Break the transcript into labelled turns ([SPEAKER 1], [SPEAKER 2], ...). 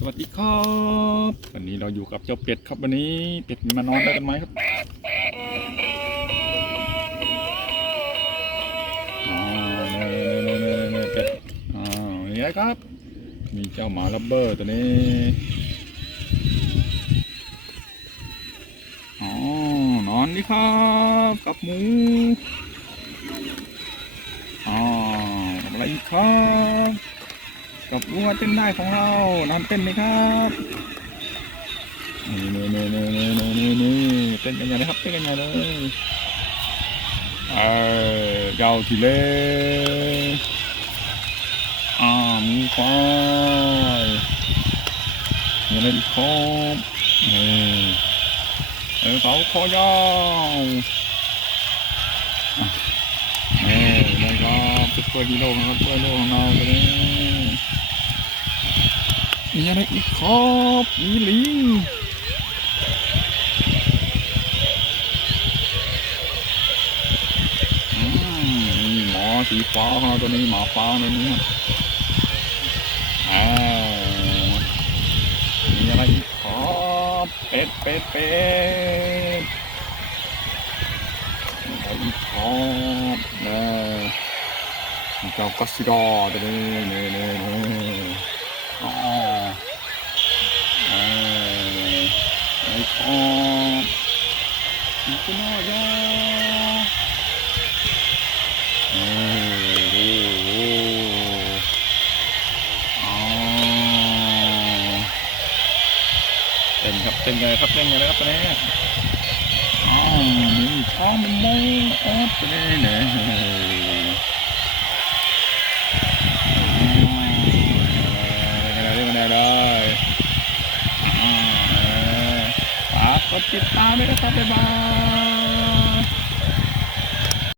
[SPEAKER 1] สวัสดีครับ วันนี้เราอยู่กับเจ้าเป็ดครับวันนี้เป็ดมานอนได้กันไหมครับอ่าเน่เน่เน่เน่เป็ดอ่านี่ครับ มีเจ้าหมาลับเบอร์ตัวนี้อ๋อนอนดีครับ กับหมูอ๋ออะไรครับ กับวัวเต้นได้ของเราน้ำเต้นไหมครับนี่นี่นี่นี่นี่นี่นี่เต้นกันยังไนครับเต้นกันยังไเเออเจ้าทีเลยอ่ามีควายมีอะไรอีกครับนี่เออเขาคอยาวนี่นะครับตัวเปอร์ฮีโร่นะครับซุปเปอร์โร่ของเราเลย มีอะไรอีกครับมีลิงอืมมีหมอสีฟ้าครับตัวนี้หมาฟ้าตัวนี้อ่าวมีอะไรอีกครับเป็ดเป็ดเป็ดมีอะไรอีกครับเนยมีเจ้ากัสซิดอตัวนี้เน่เน่เน่อ๋ ออกคุณพ่อยาโอ้โหเป็นครับเป็นไงครับเป็นไงนะครับตอนนี้อ๋อมีท้องมันโม่โอ้เป็นไงเนี่ยได้แล้ว ดติดตามด้วยนะครับบ๊ายบาย